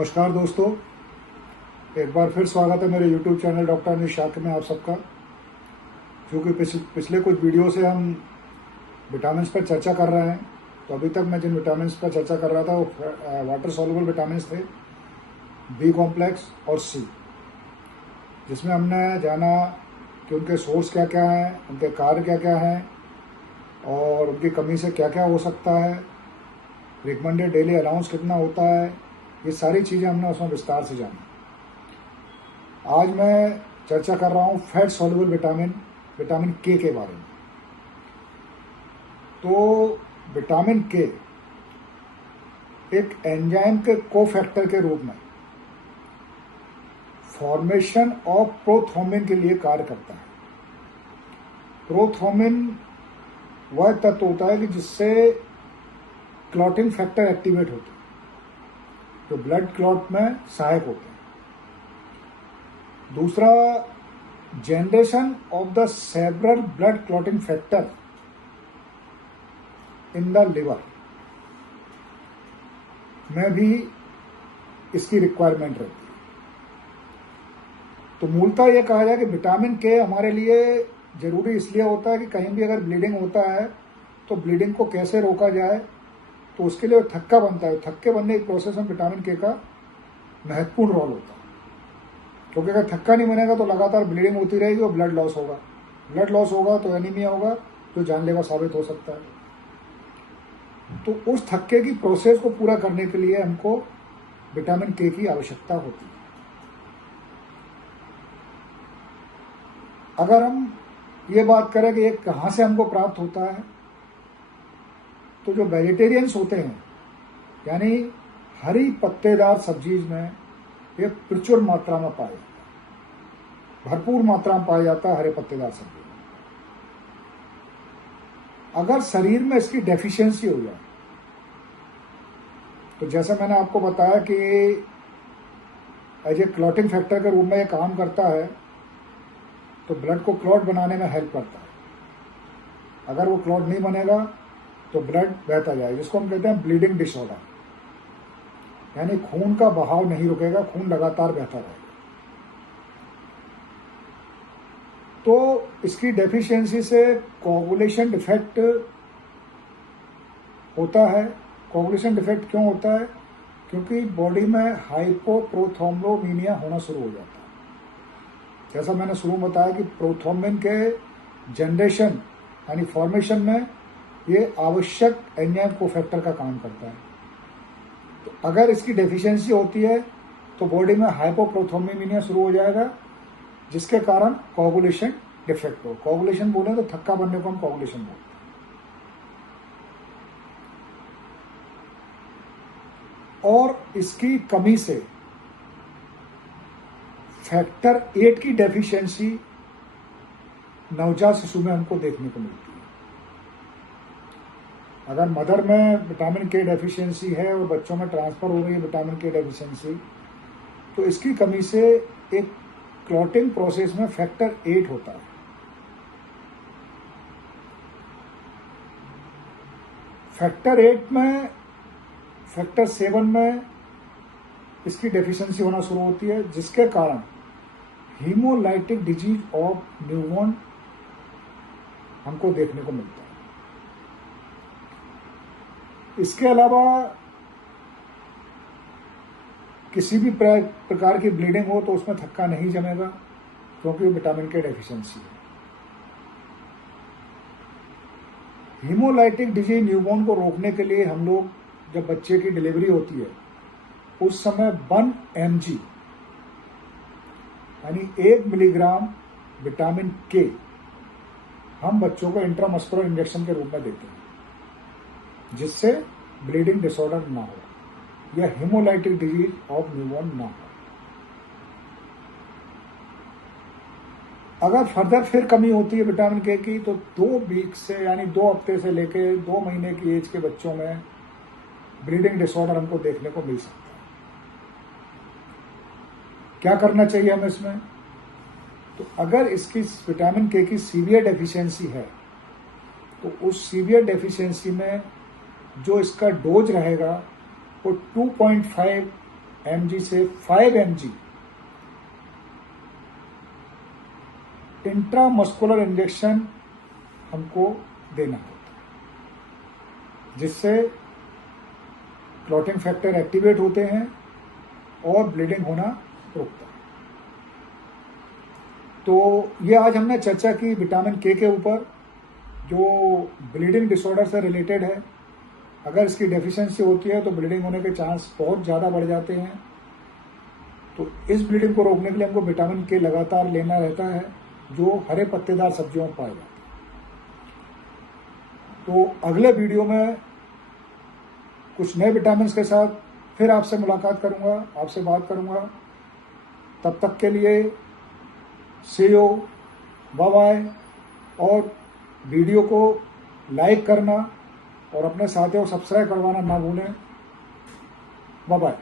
नमस्कार दोस्तों, एक बार फिर स्वागत है मेरे YouTube channel doctor Anil Shakya में आप सबका। क्योंकि पिछले कुछ वीडियो से हम विटामिन्स पर चर्चा कर रहे हैं, तो अभी तक मैं जिन विटामिन्स पर चर्चा कर रहा था वो वाटर सॉल्युबल विटामिन्स थे, बी कॉम्प्लेक्स और सी, जिसमें हमने जाना कि उनके सोर्स क्या क्या हैं, उनके कार्य क्या क्या हैं और उनकी कमी से क्या क्या हो सकता है, रिकमेंडेड डेली अलाउंस कितना होता है, ये सारी चीज़ें हमने उसमें विस्तार से जाना। आज मैं चर्चा कर रहा हूँ फैट सॉल्युबल विटामिन के बारे में। तो विटामिन के एक एंजाइम के कोफैक्टर के रूप में फॉर्मेशन ऑफ प्रोथ्रोम्बिन के लिए कार्य करता है। प्रोथ्रोम्बिन वह तत्व होता है कि जिससे क्लॉटिंग फैक्टर एक्टिवेट होते हैं, जो ब्लड क्लॉट में सहायक होते हैं। दूसरा, generation of the several blood clotting factor in the liver में भी इसकी रिक्वायरमेंट रहती है। तो मूलतः यह कहा जाए कि विटामिन के हमारे लिए जरूरी इसलिए होता है कि कहीं भी अगर ब्लीडिंग होता है तो ब्लीडिंग को कैसे रोका जाए, तो उसके लिए थक्का बनता है। थक्के बनने की प्रोसेस में विटामिन के का महत्वपूर्ण रोल होता है। क्योंकि अगर थक्का नहीं बनेगा तो लगातार ब्लीडिंग होती रहेगी और ब्लड लॉस होगा। ब्लड लॉस होगा तो एनीमिया होगा, जो जानलेवा साबित हो सकता है। तो उस थक्के की प्रोसेस को पूरा करने के लिए हमको विटामिन के की आवश्यकता होती है। अगर हम ये बात करें कि ये कहाँ से हमको प्राप्त होता है, तो जो वेजिटेरियंस होते हैं, यानी हरी पत्तेदार सब्जीज में ये प्रचुर मात्रा में पाया जाता है, भरपूर मात्रा में पाया जाता है हरे पत्तेदार सब्जी में। अगर शरीर में इसकी डेफिशिएंसी हो जाए, तो जैसा मैंने आपको बताया कि एज ए क्लॉटिंग फैक्टर के रूप में ये काम करता है, तो ब्लड को क्लॉट बनाने में हेल्प करता है। अगर वो क्लॉट नहीं बनेगा तो ब्लड बहता जाए, जिसको हम कहते हैं ब्लीडिंग डिसऑर्डर, यानी खून का बहाव नहीं रुकेगा, खून लगातार बहता रहेगा। तो इसकी डेफिशिएंसी से कोगुलेशन डिफेक्ट होता है। कोगुलेशन डिफेक्ट क्यों होता है? क्योंकि बॉडी में हाइपोप्रोथ्रोम्बोनिमिया होना शुरू हो जाता है। जैसा मैंने शुरू में बताया कि प्रोथ्रोम्बिन के जनरेशन यानी फॉर्मेशन में ये आवश्यक एंजाइम कोफैक्टर का काम करता है। तो अगर इसकी डेफिशिएंसी होती है तो बॉडी में हाइपोप्रोथ्रोम्बिनिमिया शुरू हो जाएगा, जिसके कारण कोगुलेशन डिफेक्ट हो। कोगुलेशन बोले तो थक्का बनने को हम कोगुलेशन बोलते हैं। और इसकी कमी से फैक्टर 8 की डेफिशिएंसी नवजात शिशु में हमको देखने को मिलती है। अगर मदर में विटामिन के डेफिशिएंसी है और बच्चों में ट्रांसफर हो रही है विटामिन के डेफिशिएंसी, तो इसकी कमी से एक क्लॉटिंग प्रोसेस में फैक्टर 8 होता है। फैक्टर 8 में, फैक्टर 7 में इसकी डेफिशिएंसी होना शुरू होती है, जिसके कारण हीमोलाइटिक डिजीज ऑफ न्यूबॉर्न हमको देखने को मिलता है। इसके अलावा किसी भी प्रकार की ब्लीडिंग हो तो उसमें थक्का नहीं जमेगा, क्योंकि विटामिन के डेफिशिएंसी है। हीमोलाइटिक डिजीज न्यूबॉर्न को रोकने के लिए हम लोग, जब बच्चे की डिलीवरी होती है उस समय 1 mg यानी 1 मिलीग्राम विटामिन के हम बच्चों को इंट्रामस्कुलर इंजेक्शन के रूप में देते हैं, जिससे ब्लीडिंग डिसऑर्डर ना हो या हीमोलाइटिक डिजीज ऑफ न्यूबॉर्न ना हो। अगर फर्दर फिर कमी होती है विटामिन के की, तो 2 वीक से यानी 2 हफ्ते से लेकर 2 महीने की एज के बच्चों में ब्लीडिंग डिसऑर्डर हमको देखने को मिल सकता है। क्या करना चाहिए हमें इसमें? तो अगर इसकी विटामिन के की सीवियर डेफिशिएंसी है, तो उस सीवियर डेफिशिएंसी में जो इसका डोज रहेगा वो 2.5 mg से 5 mg इंट्रामस्कुलर इंजेक्शन हमको देना होता है, जिससे क्लॉटिंग फैक्टर एक्टिवेट होते हैं और ब्लीडिंग होना रुकता है। तो ये आज हमने चर्चा की विटामिन के ऊपर, जो ब्लीडिंग डिसऑर्डर से रिलेटेड है। अगर इसकी डेफिशिएंसी होती है तो ब्लीडिंग होने के चांस बहुत ज़्यादा बढ़ जाते हैं। तो इस ब्लीडिंग को रोकने के लिए हमको विटामिन के लगातार लेना रहता है, जो हरे पत्तेदार सब्जियों में पाए जाते हैं। तो अगले वीडियो में कुछ नए विटामिन के साथ फिर आपसे मुलाकात करूंगा, आपसे बात करूंगा। तब तक के लिए सी यू, बाय बाय। और वीडियो को लाइक करना और अपने साथियों को सब्सक्राइब करवाना ना भूलें। Bye bye.